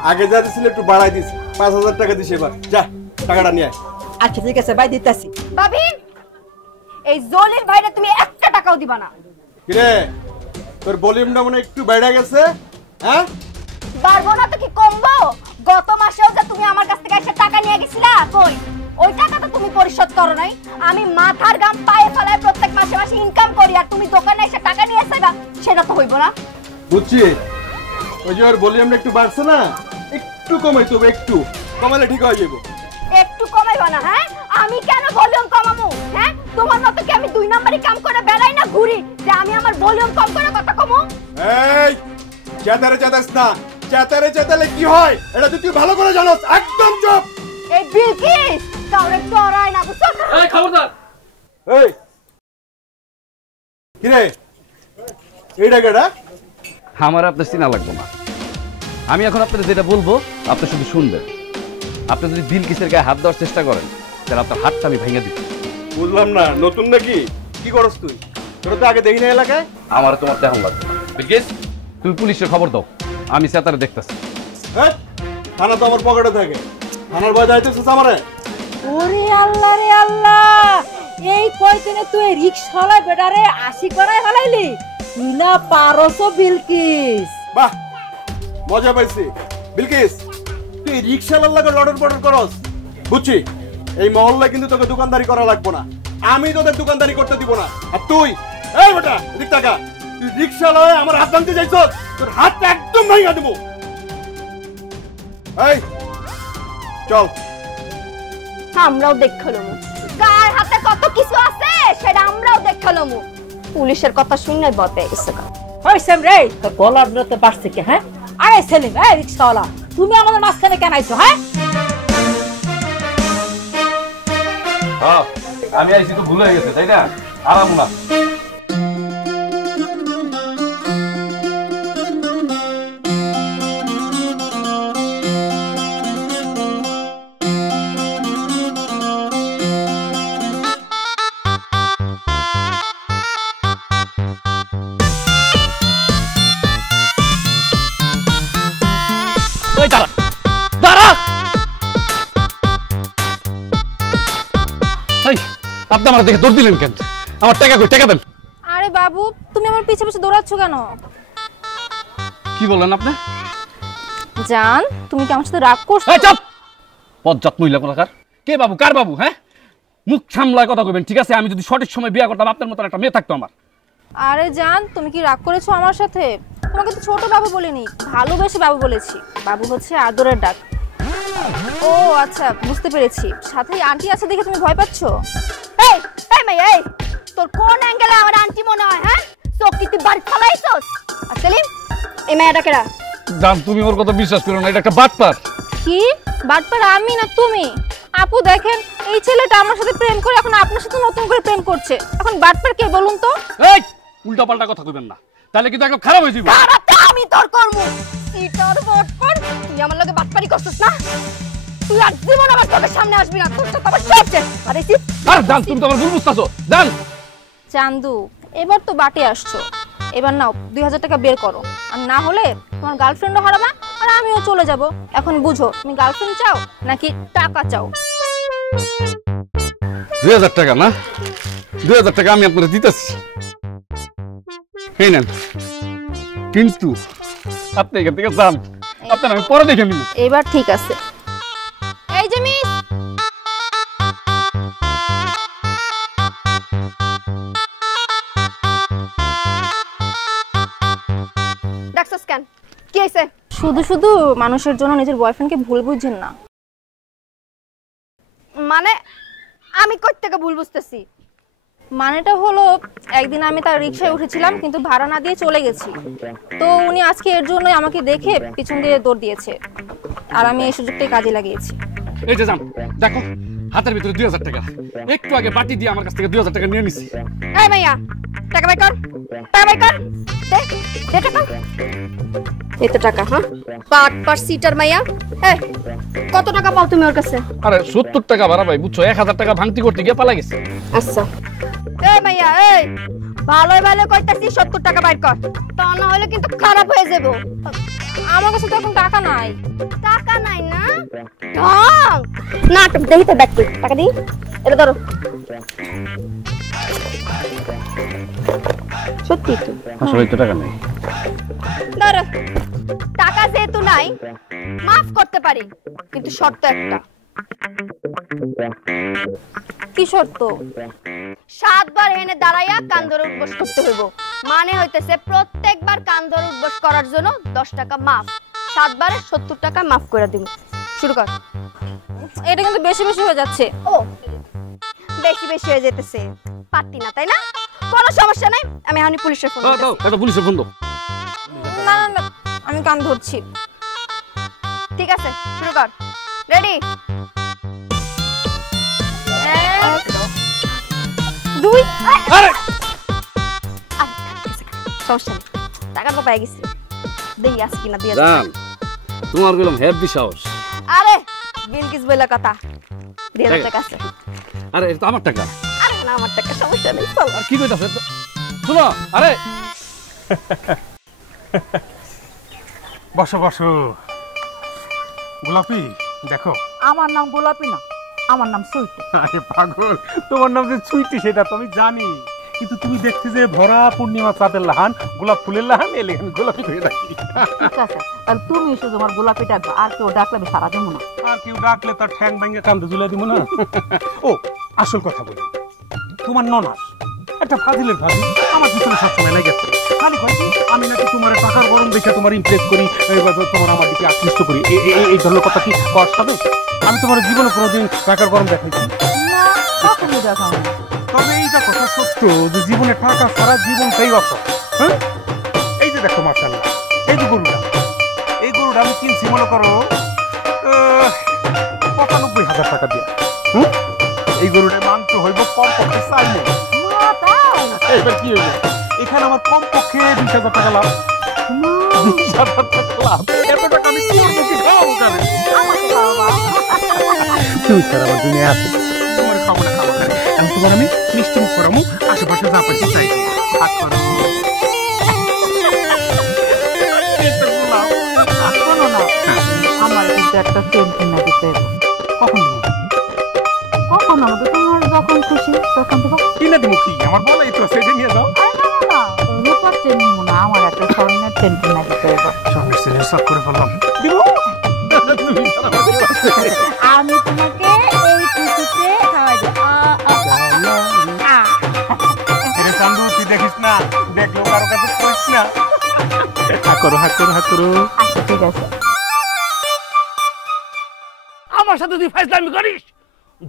আগে যা দিছিল একটু বাড়াই দিস। 5000 টাকা দিস, এবার যা টাকাটা নিয়ে আয়। আচ্ছা ঠিক আছে ভাই, দিতাছি। ভাবি এই জলিল ভাইরে তুমি একটা টাকাও দিবা না। কিরে তোর ভলিউমটা মনে একটু বেড়ে গেছে? হ্যাঁ বাড়বো না তো কি কমবো? গত মাসেও যে তুমি আমার কাছ থেকে একটা টাকা নিয়ে গেছিলা, কই ওই টাকা তো তুমি পরিশোধ করো নাই। আমি মাথার গাম পায়ে ফেলায় প্রত্যেক মাসে মাসে ইনকাম করি, আর তুমি দোকানে এসে টাকা নিয়ে আসবা, সেটা তো হইব না। বুঝছি, ওই যে ওর ভলিউমটা একটু বাড়ছে না, একটু কমাই তবে, একটু কমালে ঠিক হয়ে যাবো। একটু কমাইবা না? হ্যাঁ আমি কেন ভলিউম কমাবো? হ্যাঁ তোমার মতো কি আমি 2 নাম্বারই কাম করে বেড়াই না ঘুরি যে আমি আমার ভলিউম কম করে কথা কমু? এই চেতারে চেতাস না, চেতারে চেতালে কি হয় এটা তুই ভালো করে জানোস। একদম চুপ। এই বিলকিস কাউরে ডরায় না, বুঝছো? এই খবরদার। এই কিরে এইটা কেডা? আমার আপনার চিনা লাগবে না। আমি এখন আপনাদের যেটা বলবো আপনি শুধু শুনবেন। আপনি যদি বিলকিসের গায়ে হাত দেওয়ার চেষ্টা করেন তাহলে আপনার হাতটা আমি ভেঙে দিব। বুঝলাম না, নতুন নাকি? কি করস তুই? তোর তো আগে দেখি না এলাকায়। আমার তোমার দেখন লাগবে না। বিলকিস তুই পুলিশের খবর দাও, আমি সেতারে দেখতেছি। থানা তো আমার পকেটে থাকে, থানার ভয় যাইতেছিস আমারে? ওরে আল্লাহ রে আল্লাহ, এই কয়দিনে তুই রিকশাওয়ালা বেটারে আশি করায় ফেলাইলি। তুই না পারছো বিলকিস। বাহ মজা পাইছি। বিলকিস তুই রিকশাওয়ালার লাগে লড়র পড়র করস, বুঝছি। এই মহল্লায় কিন্তু তোকে দোকানদারি করা লাগবে না, আমি তোদের দোকানদারি করতে দিব না। আর তুই এই বেটা এদিক টাকা, তুই রিকশাওয়ালা আমার হাত ভাঙতে চাইছস, তোর হাতটা একদম ভাঙা দেবো। এই চল। আমরাও দেখলুম কার হাতে কত কিছু আছে, সেটা আমরাও দেখলুম। পুলিশের কথা শুনে বতে গেছে। হইছেম রে, তোর গলার নতে বাড়ছে কি? হ্যাঁ আরে সেলিম, এই রিকশাওয়ালা তুমি আমাদের মাঝখানে কেন আইছো? হ্যাঁ আমি আইছি তো ভুল হয়ে গেছে, তাই না? আরাম না। আপনি আমার দেখে দৌড় দিলেন কেন? আমার টাকা কই? টাকা দেন। আরে বাবু তুমি আমার পিছে পিছে দৌড়াচ্ছ কেন? কি বলেন আপনি? জান, তুমি কি আমার সাথে রাগ করছো? এই চুপ! পজ্জাত মহিলা কোথাকার। কে বাবু, কার বাবু? হ্যাঁ, মুখ সামলায় কথা কইবেন, ঠিক আছে? আমি যদি সঠিক সময় বিয়ে করতাম আপনার মতো একটা মেয়ে থাকতো আমার। আরে জান, তুমি কি রাগ করেছো আমার সাথে? তোমাকে তো ছোট বাবু বলিনি, ভালোবেসে বাবু বলেছি। বাবু হচ্ছে আদরের ডাক। ও আচ্ছা, বুঝতে পেরেছি। সাথে আন্টি আছে দেখে তুমি ভয় পাচ্ছো? এই এই মেয়ে, এই তোর কোন অ্যাঙ্গেলে আমার আন্টি মনে হয়? হ্যাঁ, চোখ কি তুই বাড়ি ফালাইছস? আর সেলিম, এই মেয়েটা কেডা? জান, তুমি ওর কথা বিশ্বাস করো না, এটা একটা বাটপার। কি বাটপার? আমি না তুমি? আপু দেখেন, এই ছেলেটা আমার সাথে প্রেম করে এখন আপনার সাথে নতুন করে প্রেম করছে। এখন বাটপার কে বলুন তো? এই উল্টা পাল্টা কথা কইবেন না, তাহলে কিন্তু একদম খারাপ হয়ে যাবে। খারাপ তো আমি তোর করব। সিটার বাটপার, তুই আমার লগে বাটপারি করছিস না? তুই আর জীবন আমার চোখের সামনে আসবি না, তোর তো আমার সবচে। আরে কি? আরে জান, তুমি তো আমার ভুল বুঝতাছো। জান চান্দু, এবার তো বাটে আসছো, এবার নাও 2000 টাকা বের করো, আর না হলে তোমার গার্লফ্রেন্ডও হারাবা আর আমিও চলে যাব। এখন বুঝো, তুমি গার্লফ্রেন্ড চাও নাকি টাকা চাও? 2000 টাকা না? 2000 টাকা আমি আপনাকে দিতেছি, এই নেন। কিন্তু আপনি এখান থেকে যান, আপনার আমি পরে দেখে নিব। এবার ঠিক আছে। এই যে মিস, দেখছস কেন? কি হইছে? শুধু শুধু মানুষের জন্য নিজের বয়ফ্রেন্ডকে ভুল বুঝছেন না। মানে আমি কই থেকে ভুল বুঝতেছি? মানেটা হলো, একদিন আমি তার রিকশায় উঠেছিলাম কিন্তু ভাড়া না দিয়ে চলে গেছি। তো উনি আজকে এর জন্য আমাকে দেখে পিছন দিয়ে দৌড় দিয়েছে, আর আমি এই সুযোগটাই কাজে লাগিয়েছি। এই যে যান, দেখো হাতের ভিতরে 2000 টাকা। একটু আগে বাটি দিয়ে আমার কাছ থেকে 2000 টাকা নিয়ে নিছি। এই মাইয়া, টাকা বাই কর, টাকা বাই কর। দে দে টাকা। এত টাকা? হ্যাঁ, বাটপার সিটার মাইয়া। এই কত টাকা পাও তুমি ওর কাছে? আরে 70 টাকা ভাড়া ভাই, বুঝছো? 1000 টাকা ভাঙতি করতে গিয়ে পালা গেছে। আচ্ছা, এই মাইয়া, এই ভালোই ভালো কইতাছি 70 টাকা বাইর কর, তা না হলে কিন্তু খারাপ হয়ে যাব। আমার কাছে তো এখন টাকা নাই। টাকা নাই না? ঢং নাটক দেই তো, দেখতে টাকা দি। এটা ধরো। সত্যি তো আসলে তো টাকা নেই। ধরো। টাকা যেহেতু নাই, মাফ করতে পারি, কিন্তু শর্ত একটা। কি শর্ত? 7 বার হেনে দাঁড়াইয়া কান ধরে উঠবস করতে হইব। মানে হইতেছে প্রত্যেকবার কান ধরে উঠবস করার জন্য 10 টাকা মাফ। 7 বারে 70 টাকা মাফ করে দিব। শুরু কর। এটা কিন্তু বেশি বেশি হয়ে যাচ্ছে। ও বেশি বেশি হয়ে যেতেছে, পারতি না তাই না? কোনো সমস্যা নাই, আমি এখনই পুলিশের ফোন দাও দাও, এটা পুলিশের ফোন দাও। না না না, আমি কান ধরছি। ঠিক আছে, শুরু কর। রেডি? 1 2। আরে সমস্যা নেই, টাকা তো পেয়ে গেছি। দেই আস কিনা দিয়ে জান, তোমার কইলাম হেভি সাহস। আরে বিলকিস বইলা কথা, 2000 টাকা আছে। আরে এটা তো আমার টাকা। আরে না, আমার টাকা, সমস্যা নেই, চল। আর কি কইতাছ? শুনো, আরে বসো বসো। গোলাপি, দেখো আমার নাম গোলাপি না, আমার নাম সুইটি। আরে পাগল, তোমার নাম যে সুইটি সেটা তো আমি জানি, কিন্তু তুমি দেখতে যে ভরা পূর্ণিমা চাঁদের লাহান, গোলাপ ফুলের লাহান, এলে আমি গোলাপি হয়ে ডাকি। ঠিক আছে, তাহলে তুমি শুধু আমার গোলাপি ডাকবা, আর কেউ ডাকলে আমি সারা দেবো না। আর কেউ ডাকলে তার ঠ্যাং ভাঙে কান্দে ঝুলাই দিব না। ও আসল কথা বলি, তোমার ননাস একটা ফাজিলের ফাজিল আমার পিছনে সবসময় লেগে গেছে। খালি কয় কি আমি নাকি তোমার টাকার গরম দেখে তোমার ইমপ্রেস করি, তোমার আমার দিকে আকৃষ্ট করি, এই ধরনের কথা কি কর সাধু? আমি তোমার জীবনে কোনোদিন টাকার গরম দেখাইছি না, কখনোই দেখাও না। তবে এইটা কথা সত্য যে জীবনে টাকা সারা জীবনটাই অসৎ। হ্যাঁ, এই যে দেখো মাশাআল্লাহ, এই যে গরুটা, এই গরুটা আমি কিনছি মনে করো 95,000 টাকা দিয়ে। এই গরুটার মাংস হইব কম পক্ষে 4 মণ। এবার কি হইবে? এখানে আমার কম পক্ষে 20,000 টাকা লাভ। 20,000 টাকা লাভ, এত টাকা আমি কি করবো? কি খাওয়াবো কানে? তুই স্যার আমার দুনিয়া আছে, তোমার খাবো না, খাবো খানে। আমি তোমার আমি মিষ্টি মুখ করামু, আশেপাশে যা পাইছি চাই হাত করো। শোনো না, আমার কিন্তু একটা চেন কিনা দিতে হবে। কখন দিব? কখন আমাকে, তোমার যখন খুশি তখন দেবো। কিনে দিব কি? আমার বলাই তো, সেটা নিয়ে যাও। আরে না না না, রূপার কষ্টের নিব না, আমার একটা স্বর্ণের টেনশন নাকি করবো। সব করে ফেললাম। আমি তোমাকে এই খুশিতে খাওয়াই দেব। চান্দু তুই দেখিস না, দেখলো কারো কাছে কইস না। হাক করো হাক করো হাক করো। আচ্ছা ঠিক আছে। আমার সাথে তুই ফাইজলামি করিস,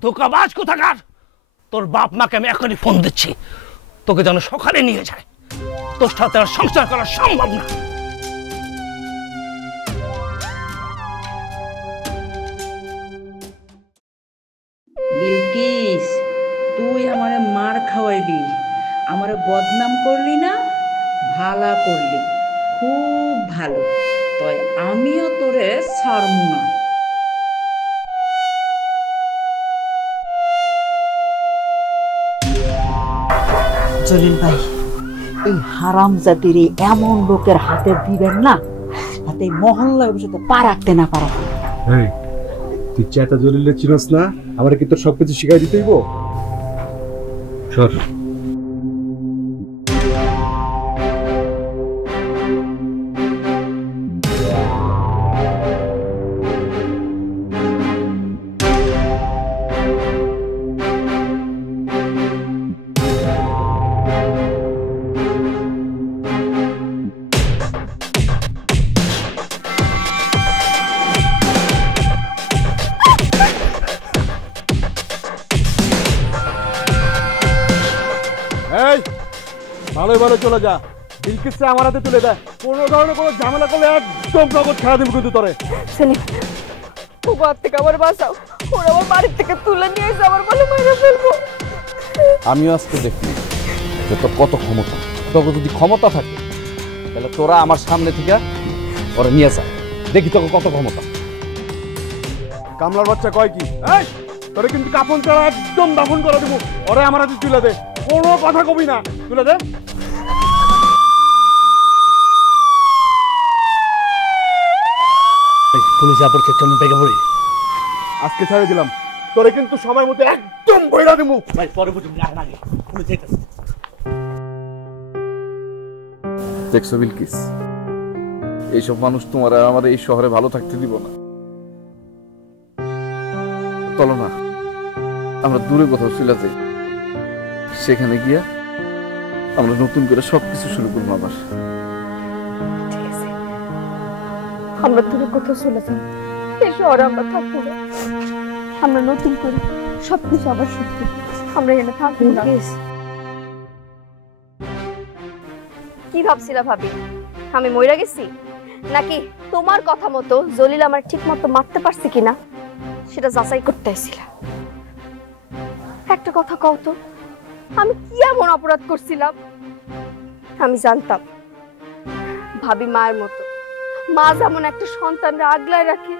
ধোকাবাজ কোথাকার। তোর বাপ মাকে আমি এখনই ফোন দিচ্ছি, তোকে যেন সকালে নিয়ে যায়। তোর সাথে আর সংসার করা সম্ভব না। বিলকিস, তুই আমারে মার খাওয়াইলি, আমারে বদনাম করলি না, ভালা করলি, খুব ভালো। তাই আমিও তোরে ছাড়মু না। জলিল ভাই, এই হারাম জাতির এমন লোকের হাতে দিবেন না, যাতে মহল্লায় বসে পা রাখতে না পারো। তুই চেতা জলিলে চিনস না, আমার কি তোর সবকিছু শিখাই দিতে হইব? সর। ভালো ভালো চলে যা, বিলকিসকে আমার হাতে তুলে দেয়। কোনো ধরনের কোনো ঝামেলা করলে একদম নগদ খেলা দেবো কিন্তু তোরে। সেলিম, ও বাপ থেকে আমার বাঁচাও, ওরা আমার বাড়ির থেকে তুলে নিয়ে এসে আমার বলে মেরে ফেলবো। আমিও আজকে দেখি যে তোর কত ক্ষমতা। তোর যদি ক্ষমতা থাকে তাহলে তোরা আমার সামনে থেকে ওরা নিয়ে যা, দেখি তোকে কত ক্ষমতা। কামলার বাচ্চা কয় কি, এই তোরে কিন্তু কাপন ছাড়া একদম দাফন করে দেবো। ওরে আমার হাতে তুলে দে, কোনো কথা কবি না, তুলে দে। পুলিশ আপড় চেকচামে পেকে পড়ি। আজকে ছেড়ে দিলাম, তোরে কিন্তু সময় মতো একদম বইরা দেবো। ভাই পরে বুঝুন আগে পুলিশ যেতেছে। দেখছো বিলকিস, এইসব মানুষ তোমার আর আমার এই শহরে ভালো থাকতে দিব না। চলো না আমরা দূরে কোথাও চলে যাই, সেখানে গিয়া আমরা নতুন করে সবকিছু শুরু করবো আবার। আমরা দূরে কোথাও চলে যাব, এই শহরে আমরা থাকবো না। আমরা নতুন করে সবকিছু আবার শুরু করবো। আমরা এখানে থাকবো না। কি ভাবছিলা ভাবি, আমি মইরা গেছি নাকি তোমার কথা মতো জলিল আমার ঠিক মতো মারতে পারছে কিনা সেটা যাচাই করতে আইছিলা? একটা কথা কও তো, আমি কি এমন অপরাধ করছিলাম? আমি জানতাম ভাবি মায়ের মতো, মা যেমন একটা সন্তানরা আগলায় রাখে,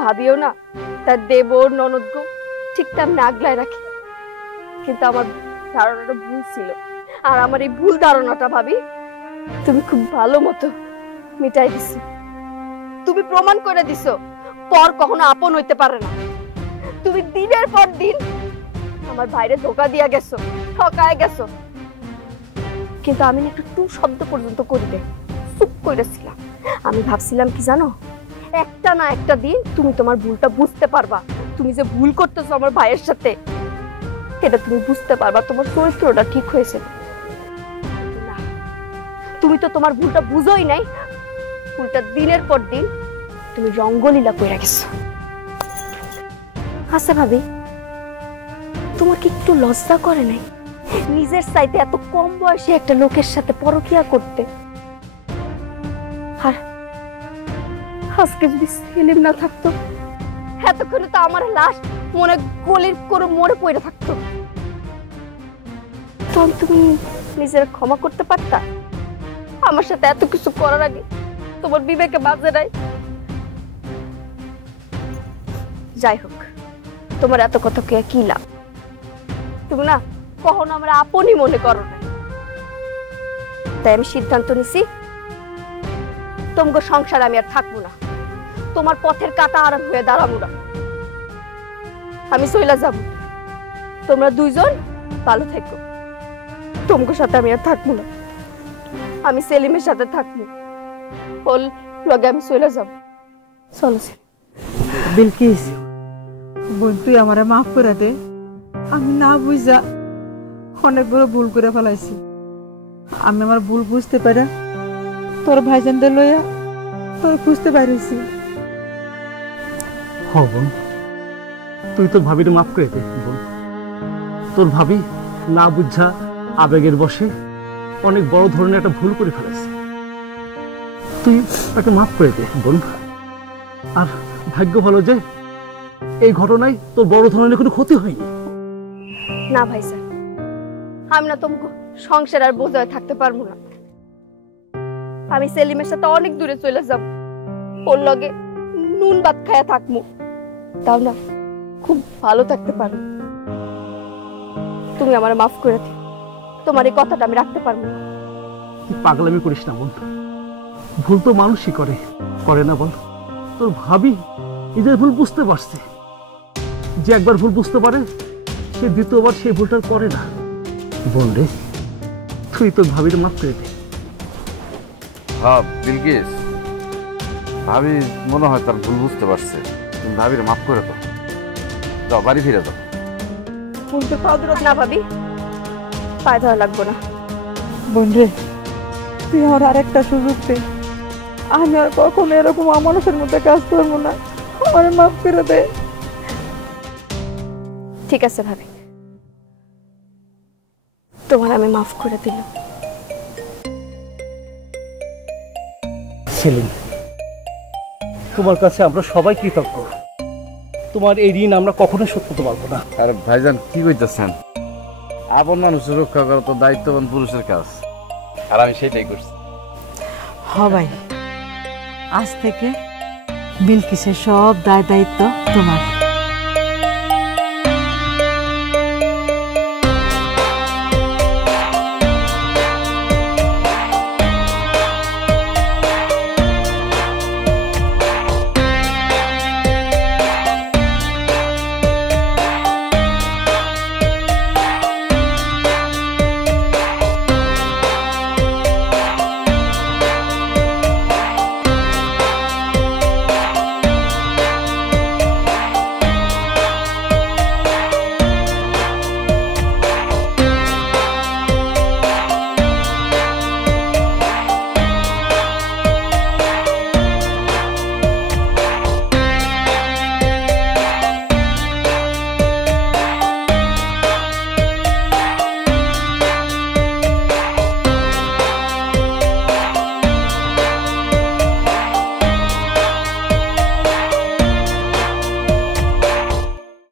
ভাবিও না তার দেবর ননদগো ঠিক তেমনি আগলায় রাখে। কিন্তু আমার ধারণাটা ভুল ছিল, আর আমার এই ভুল ধারণাটা ভাবি তুমি খুব ভালো মতো মিটাই দিছো। তুমি প্রমাণ করে দিছো পর কখনো আপন হইতে পারে না। তুমি দিনের পর দিন আমার ভাইরে ধোকা দিয়া গেছো, ঠকায় গেছো, কিন্তু আমি একটু টু শব্দ পর্যন্ত করিবে চুপ করেছিলাম। আমি ভাবছিলাম কি জানো, একটা না একটা দিন তুমি তোমার ভুলটা বুঝতে পারবা। তুমি যে ভুল করতেছো আমার ভাইয়ের সাথে, এটা তুমি বুঝতে পারবা, তোমার চরিত্রটা ঠিক হয়েছে। তুমি তো তোমার ভুলটা বুঝোই নাই, ভুলটা দিনের পর দিন তুমি রঙ্গলীলা কইরা গেছো। আচ্ছা ভাবি, তোমার কি একটু লজ্জা করে নাই নিজের চাইতে এত কম বয়সে একটা লোকের সাথে পরকিয়া করতে? আর আজকে যদি সেলিম না থাকতো, এতক্ষণে তো আমার লাশ মনে গলির করে মরে পড়ে থাকতো। তখন তুমি নিজের ক্ষমা করতে পারতা? আমার সাথে এত কিছু করার আগে তোমার বিবেকে বাজে নাই? যাই হোক, তোমার এত কথা কে কি লাভ? তুমি না কখনো আমরা আপনই মনে করো না। তাই আমি সিদ্ধান্ত নিছি, তোমার সংসার আমি আর থাকবো না, তোমার পথের কাটা আরাম হয়ে দাঁড়াবো না। আমি চইলা যাব, তোমরা দুইজন ভালো থেকো, তোমার সাথে আমি আর থাকবো না। আমি সেলিমের সাথে থাকবো, ওর লগে আমি চলে যাব। চলো বিলকিস, বোন তুই আমারে মাফ করে দে। আমি না বুঝা অনেক বড় ভুল করে ফেলাইছি। আমি আমার ভুল বুঝতে পারে তোর ভাইজানদের লইয়া তোর খুঁজতে পারিছি। হ বোন, তুই তোর ভাবির মাফ করে দে বোন। তোর ভাবি না বুঝা আবেগের বশে অনেক বড় ধরনের একটা ভুল করে ফেলেছে। তুই তাকে মাফ করে দে বোন। আর ভাগ্য ভালো যে এই ঘটনায় তোর বড় ধরনের কোনো ক্ষতি হয়নি। না ভাইজান, আমি না তোমাকে সংসার আর বোঝায় থাকতে পারবো না। আমি সেলিমের সাথে অনেক দূরে চলে যাব, ওর লগে নুন ভাত খায়া থাকবো, তাও না খুব ভালো থাকতে পারবো। তুমি আমার মাফ করে দিও, তোমার এই কথাটা আমি রাখতে পারবো না। তুই পাগলামি করিস না বোন, ভুল তো মানুষই করে না বল? তোর ভাবি নিজের ভুল বুঝতে পারছে। যে একবার ভুল বুঝতে পারে সে দ্বিতীয়বার সেই ভুলটা করে না। বোন রে, তুই তোর ভাবির মাফ করে দে। হ্যাঁ বিলকিস, ভাবি মনে হয় তার ভুল বুঝতে পারছে। তুমি ভাবির মাফ করে দাও, যাও বাড়ি ফিরে যাও। না ভাবি, পায়ে ধরা লাগবো না। বোন রে, তুই আমার আরেকটা সুযোগ দে। আমি আর কখনো এরকম অমানুষের মধ্যে কাজ করবো না। আমার মাফ করে দে। ঠিক আছে ভাবি, তোমার আমি মাফ করে দিলাম। সেলিম, তোমার কাছে আমরা সবাই কৃতজ্ঞ। তোমার এই ঋণ আমরা কখনোই শোধ করতে পারবো না। আর ভাইজান কি কইতেছেন? আপন মানুষের রক্ষা করা তো দায়িত্ববান পুরুষের কাজ, আর আমি সেটাই করছি। হ ভাই, আজ থেকে বিলকিসের সব দায় দায়িত্ব তোমার।